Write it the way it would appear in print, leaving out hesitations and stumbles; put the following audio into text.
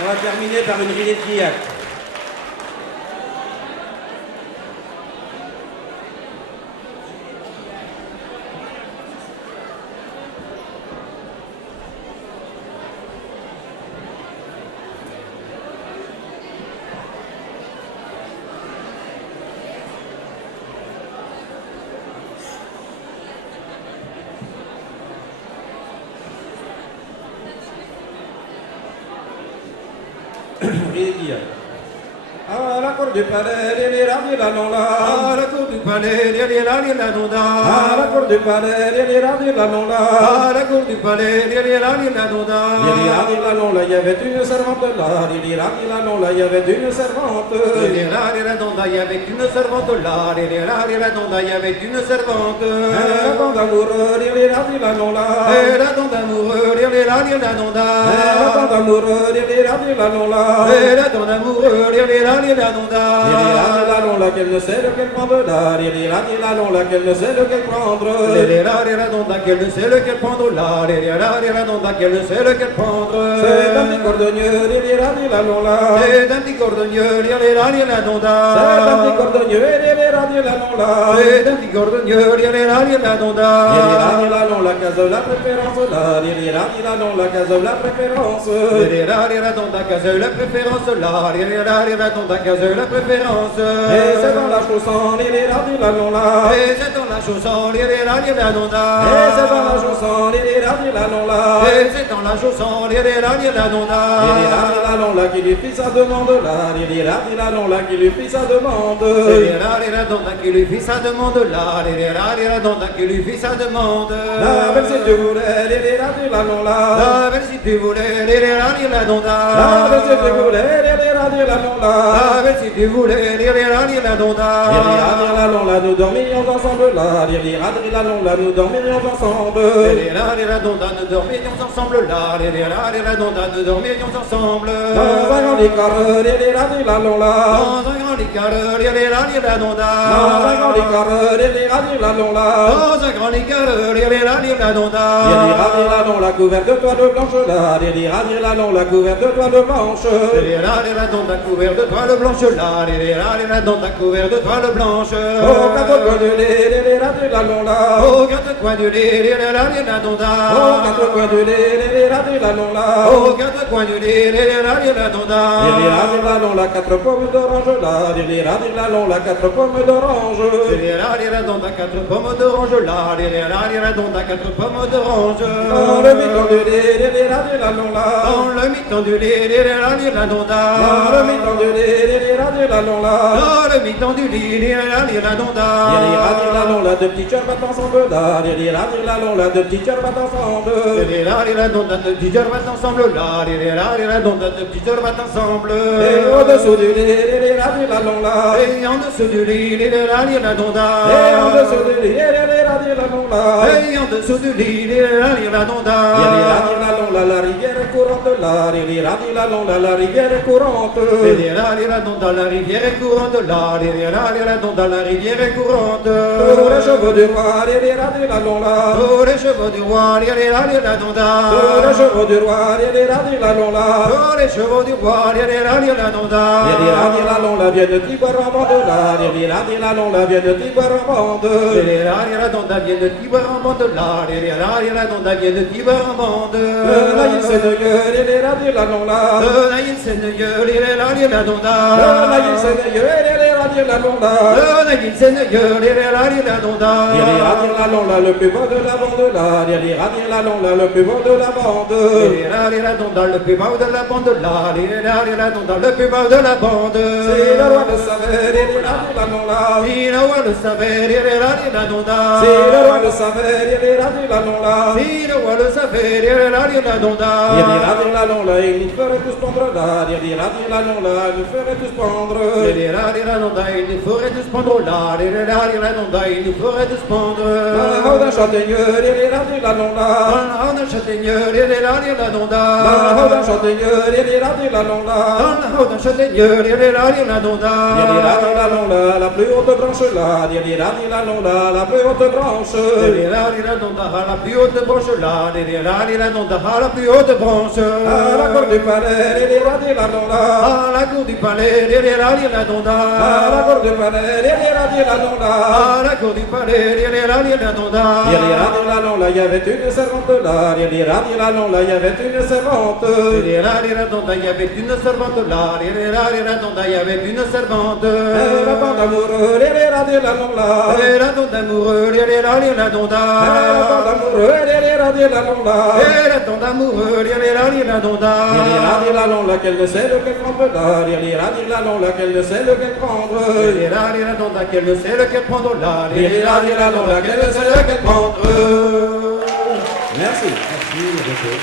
On va terminer par une rilette Guillac. À la cour du palais, les ravis la non là. À la cour du palais, les ravis la non là. À la cour du palais, les ravis la non là. À la cour du palais, les ravis la non là. Les ravis la non là, il y avait une servante là. Les ravis la non là, il y avait une servante. Les ravis la non là, il y avait une servante là. Les ravis la non là, il y avait une servante. La bande d'amoureux, les ravis la non là. La bande d'amoureux, les ravis la non là. La bande d'amoureux, les ravis la non là. La bande d'amoureux, les ravis la non là. La non là, qu'elle ne sait lequel prendre là. Les ravis la non là, qu'elle ne sait lequel prendre. Les ravis la non là, qu'elle ne sait lequel prendre là. Les ravis la non là, qu'elle ne sait lequel prendre. C'est un petit cordonnier, les ravis la non là. C'est un petit cordonnier, les ravis la non là. C'est un petit cordonnier, les ravis la non là. C'est un petit cordonnier, les ravis la non là. Les ravis la non la case la préférence là. Les ravis la non la case la préférence. Les ravis la non la case la préférence là. Les ravis la non la case la préférence. Et c'est dans la chanson, les ravis la non là. Et c'est dans la chanson, les ravis la non là. Et c'est dans la chanson, les ravis la non là. Et c'est dans la chanson, les ravis la non là. Les ravis la non là qui lui fit sa demande là. Les ravis la non là qui lui fit sa demande. Les ravis la non là qui lui fit sa demande là. Les ravis la non là qui lui fit sa demande. La belle si tu voulais, les ravis la non là. La belle si tu voulais, les ravis la non là. La belle si tu voulais, les ravis la non là. La belle si tu voulais, les ravis la non là. Les ravis la non là, nous dormions ensemble là. Les ravis la non là, nous dormions ensemble. Les ravis la non là, nous dormions ensemble là. Les ravis la non là, nous dormions ensemble. Dans un grand licard, les ravis la non là. Dans un grand licard, les ravis la non là. Dans un grand licard, les ravis la non là. Dans un grand licard, les ravis la non là. Les ravis la non la couverte de toile blanche là. Les ravis la non la couverte de toile blanche. Les ravis la non la couverte de toile blanche là. Les ravis la non la couverte de toile blanche. Au quatre coins du lait, les ravis la non là. Aux quatre coins du lait, les ravis la non là. Au quatre coins du lait, les ravis la non là. Aux quatre coins du lait, les ravis la non là. Les ravis la non la quatre pommes d'orange là. Les ravis la non la quatre pommes d'orange. Les ravis la non la quatre pommes d'orange là. Les ravis la non la quatre pommes d'orange. Dans le mi-temps du lait, les ravis la non là. Dans le mi-temps du lait, les ravis la non là. Dans le mi-temps du lait, les ravis la non là. Dans le mi-temps du lit, les ravis la non là. Les ravis la non là, deux petits cœurs battent ensemble là. Les ravis la non là, deux petits cœurs battent ensemble. Les ravis la non là, deux petits cœurs battent ensemble là. Les ravis la non là, deux petits cœurs battent ensemble. Et au-dessous du lait, les ravis la non là. Et en dessous du lit, les ravis la non là. Et en dessous du lit, les ravis la non là. Et en dessous du lit, les ravis la non là. Les ravis la non là, la rivière est courante là. Les ravis la non là, la rivière est courante. Les ravis la non là, la rivière est courante là. Les ravis la non là, la rivière est courante. Pour les chevaux du roi, les ravis la non là. Pour les chevaux du roi, les ravis la non là. Pour les chevaux du roi, les ravis la non là. Pour les chevaux du roi, les ravis la non là. Les ravis la non là, viennent de Tiboire en bande là. Les ravis la non là, viennent de Tiboire en bande. Les ravis la non là, viennent de Tiboire en bande là. Les ravis la non là, viennent de Tiboire en bande. Là, il s'est de gueule, les ravis la non là. Là, il s'est de gueule, les ravis la non là. Là, il s'est de gueule, les ravis la non là. Là, il s'est de gueule, les ravis la non là. Les ravis la non là, le plus beau de la bande là. Les ravis la non là, le plus beau de la bande. Les ravis la non là, le plus beau de la bande là. Les ravis la non là, le plus beau de la bande. C'est le roi de Savère, les ravis la non là. Si le roi le savait, les ravis la non là. C'est le roi de Savère, les ravis la non là. Si le roi le savait, les ravis la non là. Les ravis la non là, ils nous feraient tous pendre là. Les ravis la non là, ils nous feraient tous pendre. Les ravis la non là, il nous ferait tous pendre là. Les ravis la non là, il nous ferait tous pendre. Dans le haut d'un châtaigneux, les ravis la non là. Dans le châtaigneux, les ravis la non là. Dans le haut d'un châtaigneux, les ravis la non là. Dans le haut d'un châtaigneux, les ravis la non là. Les ravis la non là, la plus haute branche là. Les ravis la non là, la plus haute branche. Les ravis la non là, la plus haute branche là. Les ravis la non là, la plus haute branche. À la cour du palais, les radis la donda. À la cour du palais, derrière la donda. À la cour du palais, les radis la donda. À la cour du palais, derrière la donda. Il y avait une servante là, il y avait une servante. Il y avait une servante là, il y avait une servante. La bande amoureux, les radis la donda. La donde amoureux, la donda. La bande amoureux, les radis la donda. La donde amoureux, la donda. Il ira dire la longue laquelle ne sait lequel prendre là. Il ira dire la longue laquelle ne sait lequel prendre. Il ira dire la donde laquelle ne sait lequel prendre là. Il ira dire la longue laquelle ne sait lequel prendre. Merci. Merci, monsieur.